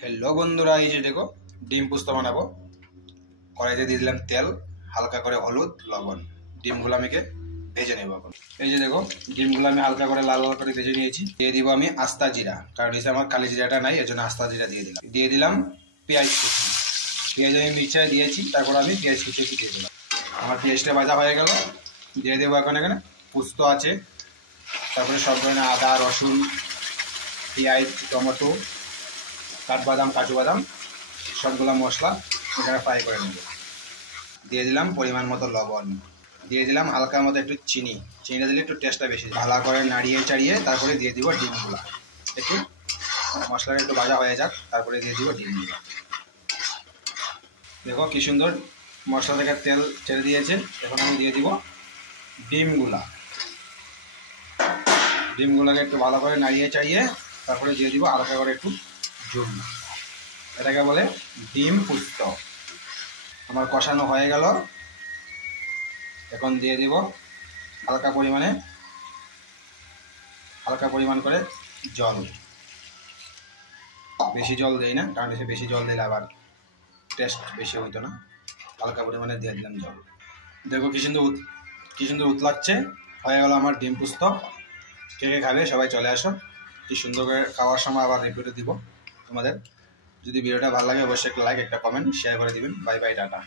Hello बंधुरा ये देखो डिम पुस्तो बनाबो कड़ाईते दिए दिलाम तेल हालका करे हलुद लवण डिमगुलो आमिके भेजे नेब এখন এই যে দেখো ডিমগুলো আমি হালকা করে লাল লাল করে ভেজে নিয়েছি দিয়ে দিব আমি আস্তা জিরা কারণ এসে আমার কালি জিরাটা নাই এজন্য আস্তা জিরা দিয়ে দিলাম পেঁয়াজ কুচি পেঁয়াজ আমি মিক্সচারে দিয়েছি তারপর আমি পেঁয়াজ কুচি দিয়ে দিলাম আমার পেঁয়াজটা ভাজা হয়ে গেল দিয়ে দেব এখন এখানে পোস্ত আছে তারপরে সব ধরনের আদা রসুন পেঁয়াজ টমেটো কাঠবাদাম কাজু বাদাম সবগুলো মশলা এখানে ফ্রাই করে নেব দিয়ে দিলাম পরিমাণ মতো লবণ দিয়ে দিলাম হালকা মতো একটু চিনিটা দিলে একটু টেস্টটা বেশি ভালো করে নাড়িয়ে চাড়িয়ে তারপরে দিয়ে দিব ডিমগুলো একটু মশলাটা একটু ভাজা হয়ে যাক তারপরে দিয়ে দিব ডিমগুলো দেখো কি সুন্দর মশলা থেকে তেল ছেড়ে দিয়েছে এখন আমি দিয়ে দিব ডিমগুলোকে একটু ভালো করে নাড়িয়ে চাড়িয়ে তারপরে দিয়ে দিব হালকা করে একটু ঝোল এটাকে বলে ডিম পুস্ত আমার কষানো হয়ে গেল এখন দিয়ে দিব হালকা পরিমাণ করে জল বেশি জল দেই না কারণ এসে বেশি জল দিলে আবার টেস্ট বেশি হইতো না হালকা পরিমাণে দিয়ে দিলাম জল দেখো কি সুন্দর উতলাচ্ছে হয়ে গেল আমার ডিম পুস্ত কে কে খাবে সবাই চলে আসো কি সুন্দর করে খাওয়ার সময় আবার রিভিউটা দিব তোমাদের যদি ভিডিওটা ভালো লাগে অবশ্যই একটা লাইক একটা কমেন্ট শেয়ার করে দিবেন বাই বাই টাটা।